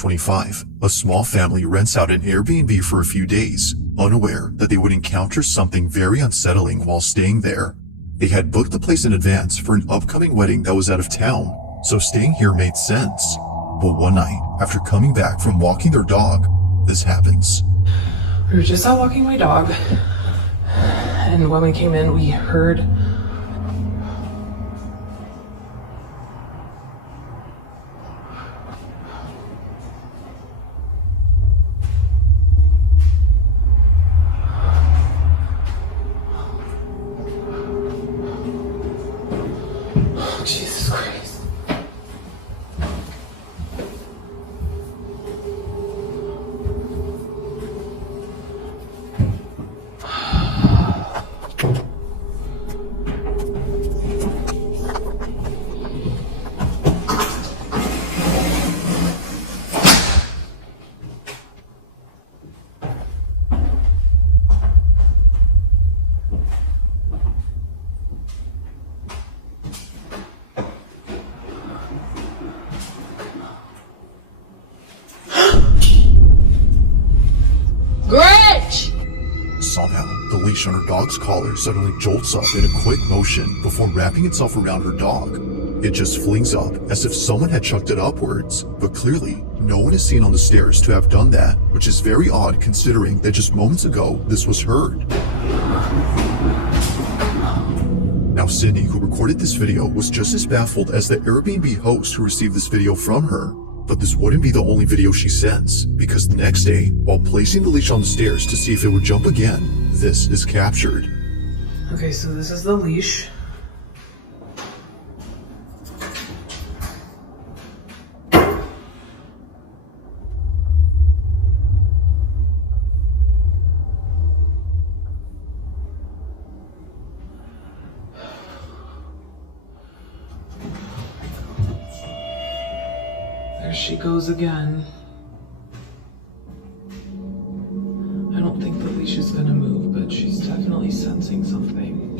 25. A small family rents out an Airbnb for a few days, unaware that they would encounter something very unsettling while staying there. They had booked the place in advance for an upcoming wedding that was out of town, so staying here made sense. But one night, after coming back from walking their dog, this happens. We were just out walking my dog, and when we came in, we heard Jesus Christ. Somehow, the leash on her dog's collar suddenly jolts up in a quick motion before wrapping itself around her dog. It just flings up as if someone had chucked it upwards, but clearly, no one is seen on the stairs to have done that, which is very odd considering that just moments ago, this was heard. Now, Sydney, who recorded this video, was just as baffled as the Airbnb host who received this video from her. But this wouldn't be the only video she sends, because the next day, while placing the leash on the stairs to see if it would jump again, this is captured. Okay, so this is the leash. There she goes again. I don't think the leash is gonna move, but she's definitely sensing something.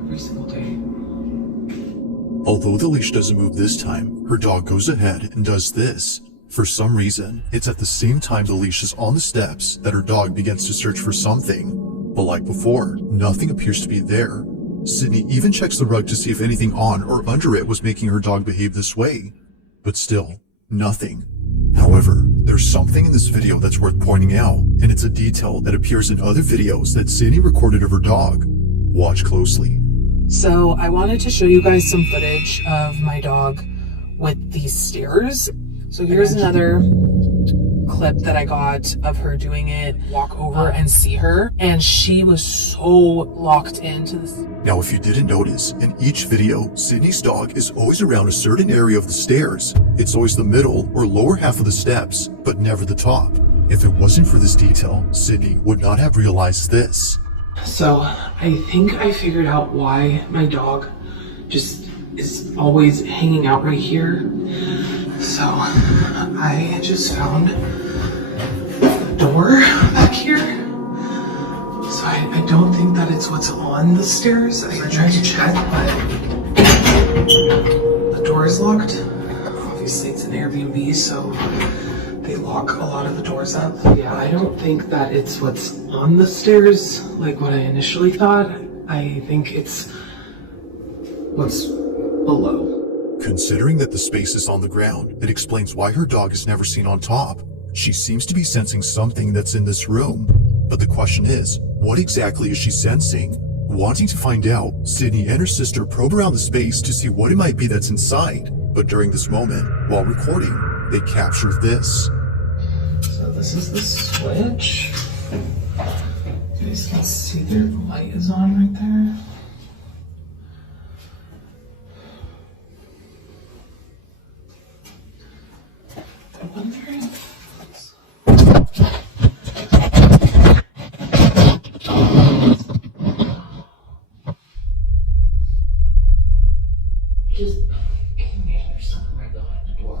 Every single day. Although the leash doesn't move this time, her dog goes ahead and does this. For some reason, it's at the same time the leash is on the steps that her dog begins to search for something. But like before, nothing appears to be there. Sydney even checks the rug to see if anything on or under it was making her dog behave this way. But still, nothing. However, there's something in this video that's worth pointing out, and it's a detail that appears in other videos that Sydney recorded of her dog. Watch closely. So I wanted to show you guys some footage of my dog with these stairs. So here's another clip that I got of her doing it, walk over and see her, and she was so locked into this. Now, if you didn't notice, in each video, Sydney's dog is always around a certain area of the stairs. It's always the middle or lower half of the steps, but never the top. If it wasn't for this detail, Sydney would not have realized this. So I think I figured out why my dog just is always hanging out right here. So I just found a door back here. So I don't think that it's what's on the stairs. I tried to check, but the door is locked. Obviously it's an Airbnb, so they lock a lot of the doors up. Yeah, I don't think that it's what's on the stairs like what I initially thought. I think it's what's below. Considering that the space is on the ground, it explains why her dog is never seen on top. She seems to be sensing something that's in this room. But the question is, what exactly is she sensing? Wanting to find out, Sydney and her sister probe around the space to see what it might be that's inside. But during this moment, while recording, they capture this. So this is the switch. You guys can see there, the light is on right there. I'm wondering. Just there's something right behind the door.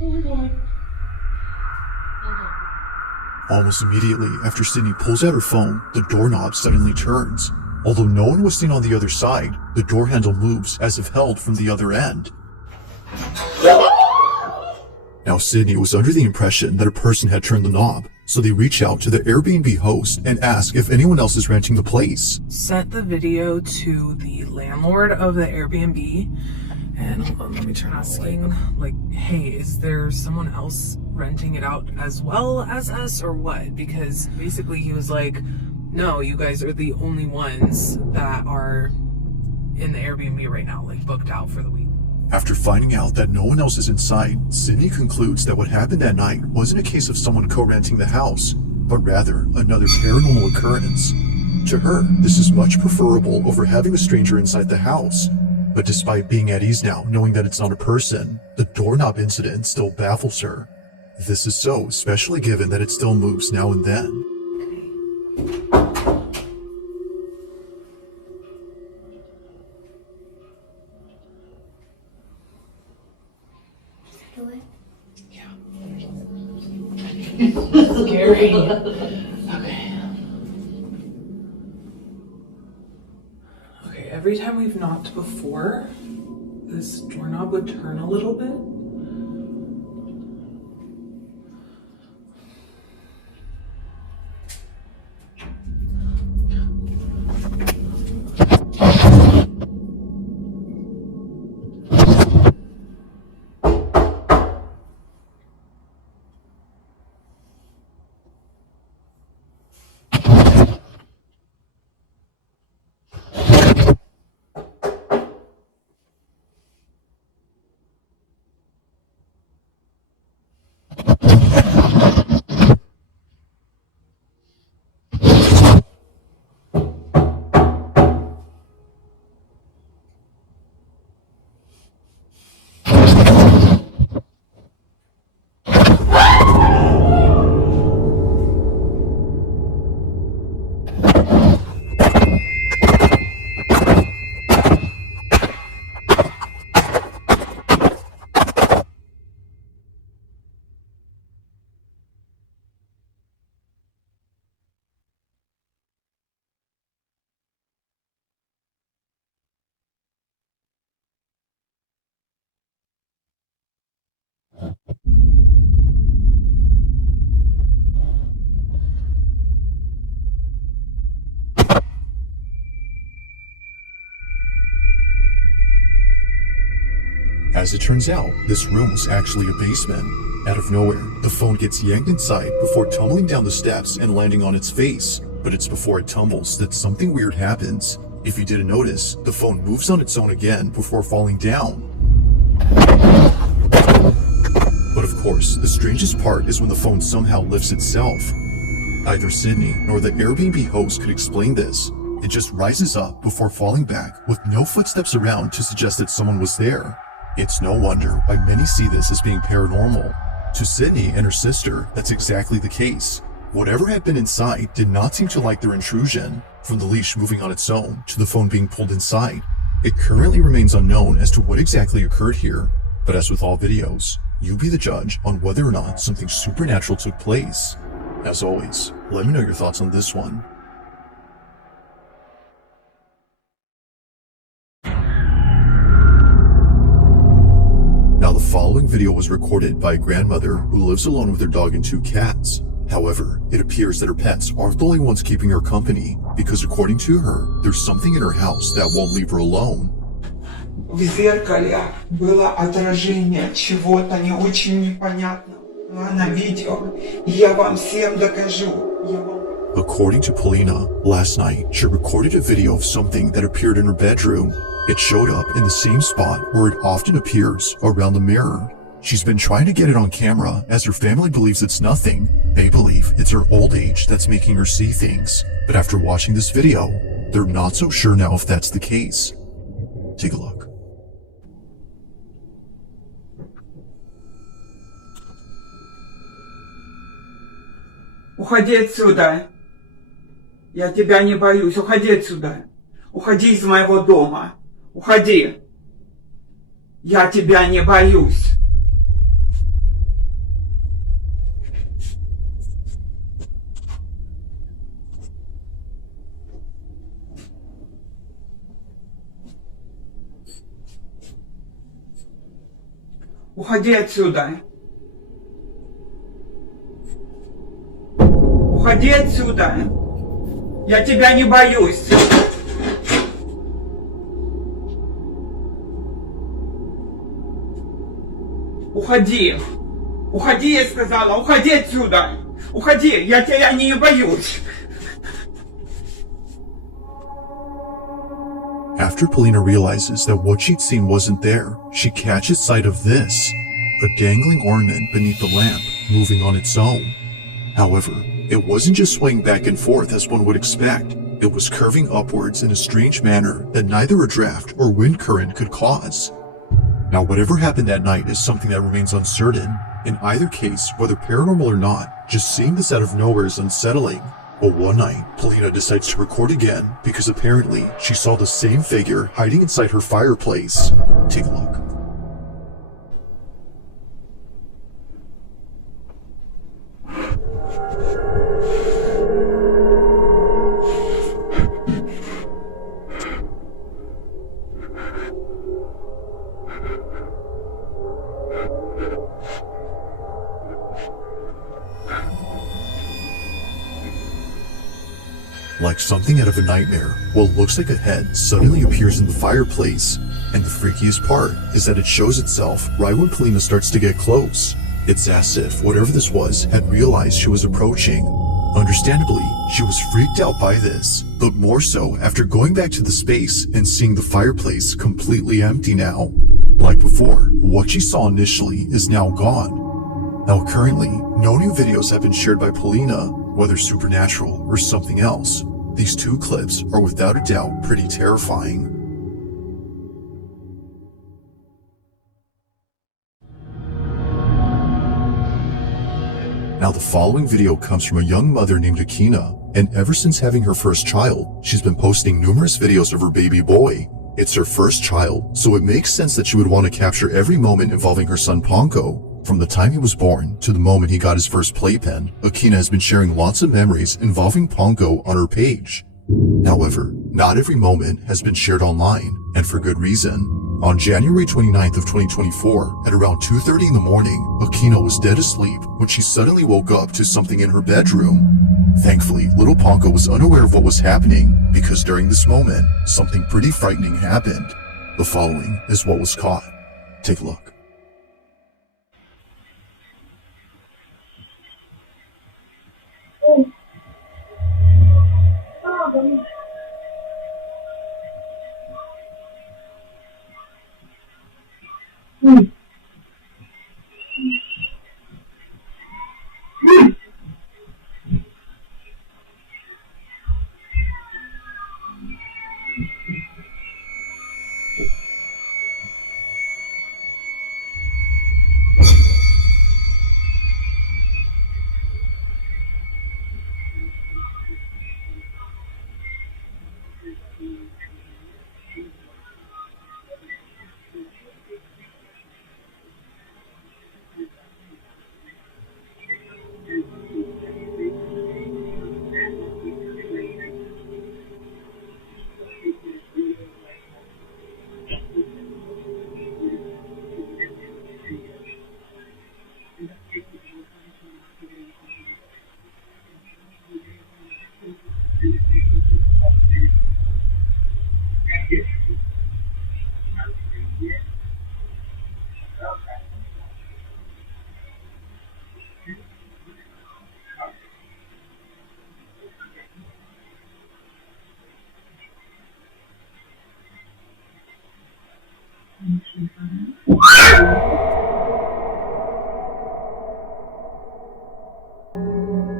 Oh my god. Almost immediately after Sydney pulls out her phone, the doorknob suddenly turns. Although no one was seen on the other side, the door handle moves as if held from the other end. Now Sydney was under the impression that a person had turned the knob, so they reach out to the Airbnb host and ask if anyone else is renting the place. Sent the video to the landlord of the Airbnb, and hold on, let me turn on asking, like, hey, is there someone else renting it out as well as us or what? Because basically he was like, no, you guys are the only ones that are in the Airbnb right now, like booked out for the week. After finding out that no one else is inside, Sydney concludes that what happened that night wasn't a case of someone co-renting the house, but rather another paranormal occurrence. To her, this is much preferable over having a stranger inside the house. But despite being at ease now, knowing that it's not a person, the doorknob incident still baffles her. This is so, especially given that it still moves now and then. Yeah. Scary. Okay. Okay, every time we've knocked before, this doorknob would turn a little bit. As it turns out, this room was actually a basement. Out of nowhere, the phone gets yanked inside before tumbling down the steps and landing on its face. But it's before it tumbles that something weird happens. If you didn't notice, the phone moves on its own again before falling down. But of course, the strangest part is when the phone somehow lifts itself. Neither Sydney nor the Airbnb host could explain this. It just rises up before falling back with no footsteps around to suggest that someone was there. It's no wonder why many see this as being paranormal. To Sydney and her sister, that's exactly the case. Whatever had been inside did not seem to like their intrusion, from the leash moving on its own to the phone being pulled inside. It currently remains unknown as to what exactly occurred here, but as with all videos, you be the judge on whether or not something supernatural took place. As always, let me know your thoughts on this one. Now, the following video was recorded by a grandmother who lives alone with her dog and 2 cats. However, it appears that her pets aren't the only ones keeping her company, because according to her, there's something in her house that won't leave her alone. В зеркале было отражение чего-то не очень непонятного. На видео. Я вам всем докажу. According to Polina, last night she recorded a video of something that appeared in her bedroom. It showed up in the same spot where it often appears, around the mirror. She's been trying to get it on camera as her family believes it's nothing. They believe it's her old age that's making her see things. But after watching this video, they're not so sure now if that's the case. Take a look. Уходи отсюда. Я тебя не боюсь. Уходи отсюда. Уходи из моего дома. Уходи. Я тебя не боюсь. Уходи отсюда. Уходи отсюда. Я тебя не боюсь. Уходи. Уходи, я сказала. Уходи отсюда. Уходи. Я тебя не боюсь. After Polina realizes that what she'd seen wasn't there, she catches sight of this, a dangling ornament beneath the lamp, moving on its own. However, it wasn't just swaying back and forth as one would expect. It was curving upwards in a strange manner that neither a draft or wind current could cause. Now, whatever happened that night is something that remains uncertain. In either case, whether paranormal or not, just seeing this out of nowhere is unsettling. But one night, Polina decides to record again because apparently she saw the same figure hiding inside her fireplace. Take a look. Like something out of a nightmare, what looks like a head suddenly appears in the fireplace, and the freakiest part is that it shows itself right when Polina starts to get close. It's as if whatever this was had realized she was approaching. Understandably, she was freaked out by this, but more so after going back to the space and seeing the fireplace completely empty now. Like before, what she saw initially is now gone. Now currently, no new videos have been shared by Polina, whether supernatural or something else. These two clips are without a doubt pretty terrifying. Now the following video comes from a young mother named Akina, and ever since having her first child, she's been posting numerous videos of her baby boy. It's her first child, so it makes sense that she would want to capture every moment involving her son Ponko. From the time he was born to the moment he got his first playpen, Akina has been sharing lots of memories involving Ponko on her page. However, not every moment has been shared online, and for good reason. On January 29th of 2024, at around 2:30 in the morning, Akina was dead asleep when she suddenly woke up to something in her bedroom. Thankfully, little Ponko was unaware of what was happening, because during this moment, something pretty frightening happened. The following is what was caught. Take a look.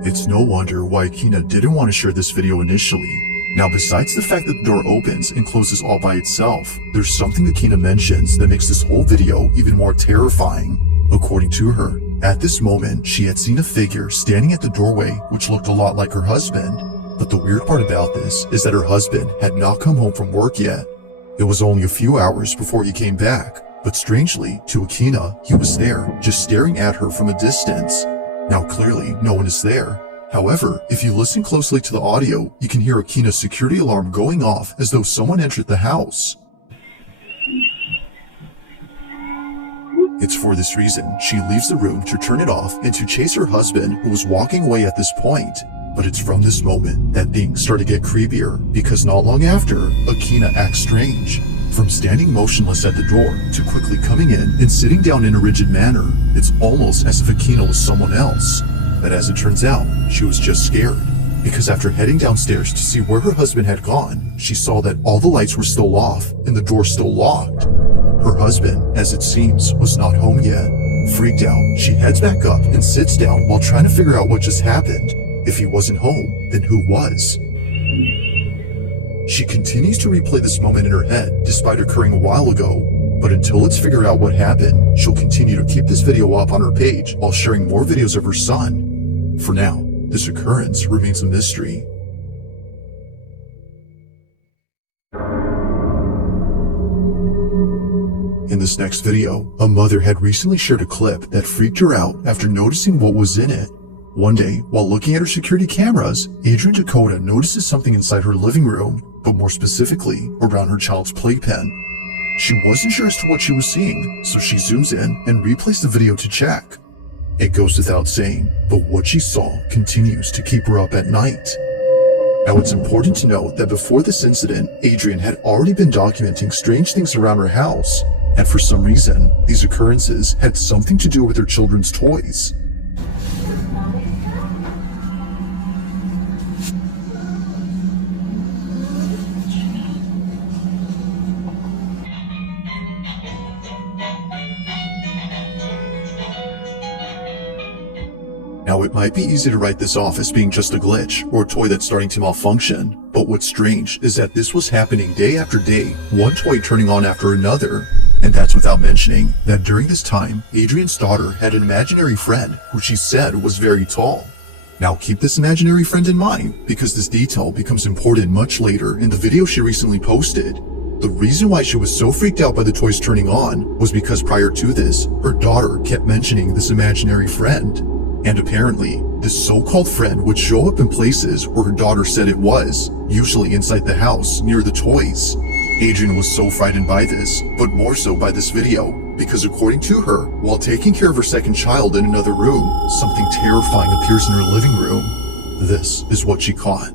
It's no wonder why Akina didn't want to share this video initially. Now, besides the fact that the door opens and closes all by itself, there's something Akina mentions that makes this whole video even more terrifying. According to her, at this moment, she had seen a figure standing at the doorway which looked a lot like her husband. But the weird part about this is that her husband had not come home from work yet. It was only a few hours before he came back, but strangely, to Akina, he was there, just staring at her from a distance. Now clearly, no one is there. However, if you listen closely to the audio, you can hear Akina's security alarm going off as though someone entered the house. It's for this reason she leaves the room to turn it off and to chase her husband, who was walking away at this point. But it's from this moment that things start to get creepier, because not long after, Akina acts strange. From standing motionless at the door to quickly coming in and sitting down in a rigid manner, it's almost as if Akina was someone else. But as it turns out, she was just scared, because after heading downstairs to see where her husband had gone, she saw that all the lights were still off and the door still locked. Her husband, as it seems, was not home yet. Freaked out, she heads back up and sits down while trying to figure out what just happened. If he wasn't home, then who was? She continues to replay this moment in her head, despite occurring a while ago. But until it's figured out what happened, she'll continue to keep this video up on her page while sharing more videos of her son. For now, this occurrence remains a mystery. In this next video, a mother had recently shared a clip that freaked her out after noticing what was in it. One day, while looking at her security cameras, Adrian Dakota notices something inside her living room, but more specifically, around her child's playpen. She wasn't sure as to what she was seeing, so she zooms in and replays the video to check. It goes without saying, but what she saw continues to keep her up at night. Now, it's important to note that before this incident, Adrian had already been documenting strange things around her house, and for some reason, these occurrences had something to do with her children's toys. Now, it might be easy to write this off as being just a glitch or a toy that's starting to malfunction, but what's strange is that this was happening day after day, one toy turning on after another. And that's without mentioning that during this time, Adrian's daughter had an imaginary friend who she said was very tall. Now, keep this imaginary friend in mind, because this detail becomes important much later in the video she recently posted. The reason why she was so freaked out by the toys turning on was because prior to this, her daughter kept mentioning this imaginary friend. And apparently, this so-called friend would show up in places where her daughter said it was, usually inside the house, near the toys. Adrian was so frightened by this, but more so by this video, because according to her, while taking care of her second child in another room, something terrifying appears in her living room. This is what she caught.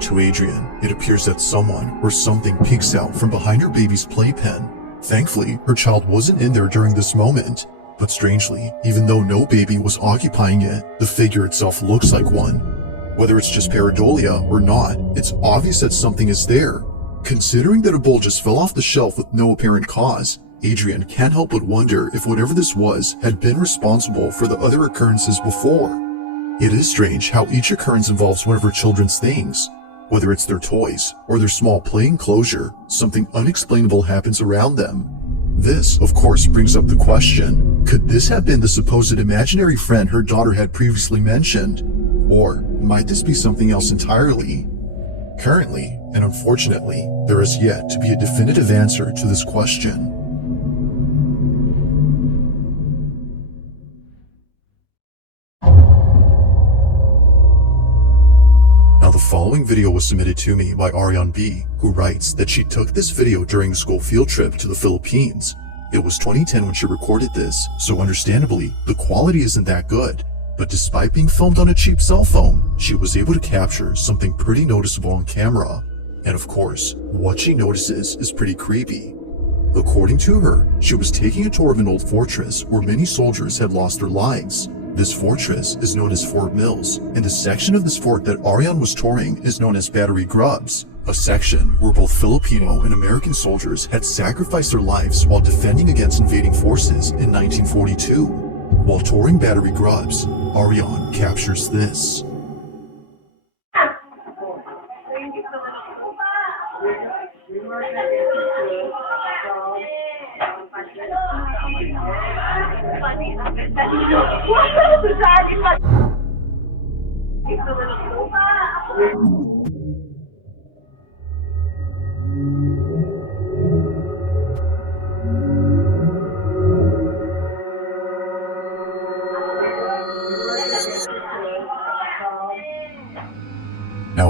To Adrian, it appears that someone or something peeks out from behind her baby's playpen. Thankfully, her child wasn't in there during this moment. But strangely, even though no baby was occupying it, the figure itself looks like one. Whether it's just pareidolia or not, it's obvious that something is there. Considering that a bowl just fell off the shelf with no apparent cause, Adrian can't help but wonder if whatever this was had been responsible for the other occurrences before. It is strange how each occurrence involves one of her children's things. Whether it's their toys or their small play enclosure, something unexplainable happens around them. This, of course, brings up the question, could this have been the supposed imaginary friend her daughter had previously mentioned? Or might this be something else entirely? Currently, and unfortunately, there is yet to be a definitive answer to this question. Now, the following video was submitted to me by Ariane B, who writes that she took this video during a school field trip to the Philippines. It was 2010 when she recorded this, so understandably, the quality isn't that good. But despite being filmed on a cheap cell phone, she was able to capture something pretty noticeable on camera. And of course, what she notices is pretty creepy. According to her, she was taking a tour of an old fortress where many soldiers had lost their lives. This fortress is known as Fort Mills, and the section of this fort that Ariane was touring is known as Battery Grubs, a section where both Filipino and American soldiers had sacrificed their lives while defending against invading forces in 1942. While touring Battery Grubs, Ariane captures this. Now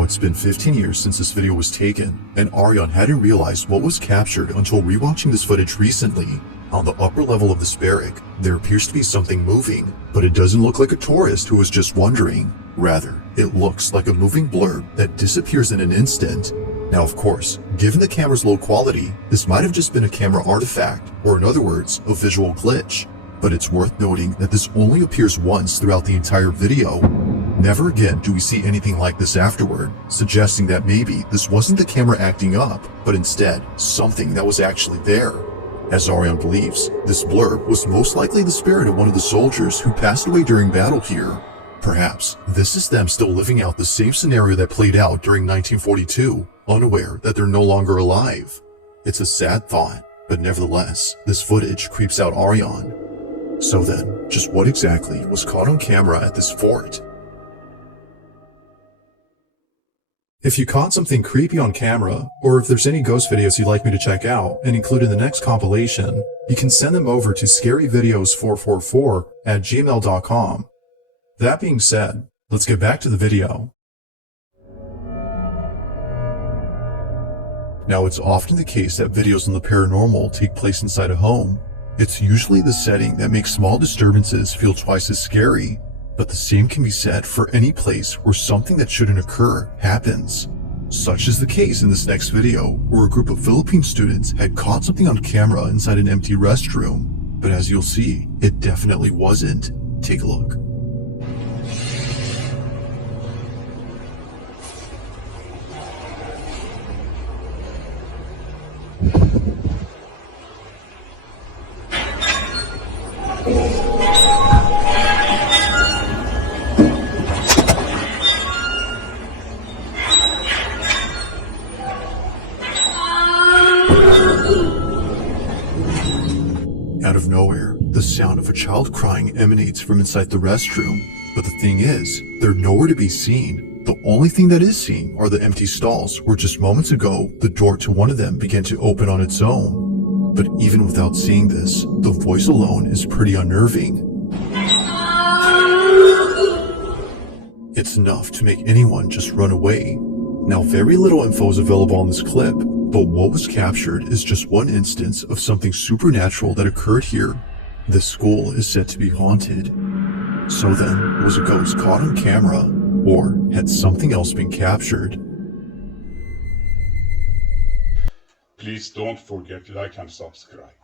it's been 15 years since this video was taken, and Ariane hadn't realized what was captured until rewatching this footage recently. On the upper level of this barrack, there appears to be something moving, but it doesn't look like a tourist who was just wandering. Rather, it looks like a moving blurb that disappears in an instant. Now of course, given the camera's low quality, this might have just been a camera artifact, or in other words, a visual glitch. But it's worth noting that this only appears once throughout the entire video. Never again do we see anything like this afterward, suggesting that maybe this wasn't the camera acting up, but instead something that was actually there. As Ariane believes, this blurb was most likely the spirit of one of the soldiers who passed away during battle here. Perhaps this is them still living out the same scenario that played out during 1942, unaware that they're no longer alive. It's a sad thought, but nevertheless, this footage creeps out Ariane. So then, just what exactly was caught on camera at this fort? If you caught something creepy on camera, or if there's any ghost videos you'd like me to check out and include in the next compilation, you can send them over to scaryvideos444@gmail.com. That being said, let's get back to the video. Now, it's often the case that videos on the paranormal take place inside a home. It's usually the setting that makes small disturbances feel twice as scary. But the same can be said for any place where something that shouldn't occur happens. Such is the case in this next video, where a group of Philippine students had caught something on camera inside an empty restroom. But as you'll see, it definitely wasn't. Take a look. Out of nowhere, the sound of a child crying emanates from inside the restroom. But the thing is, they're nowhere to be seen. The only thing that is seen are the empty stalls where just moments ago, the door to one of them began to open on its own. But even without seeing this, the voice alone is pretty unnerving. It's enough to make anyone just run away. Now, very little info is available on this clip, but what was captured is just one instance of something supernatural that occurred here. This school is said to be haunted. So then, was a ghost caught on camera, or had something else been captured? Please don't forget to like and subscribe.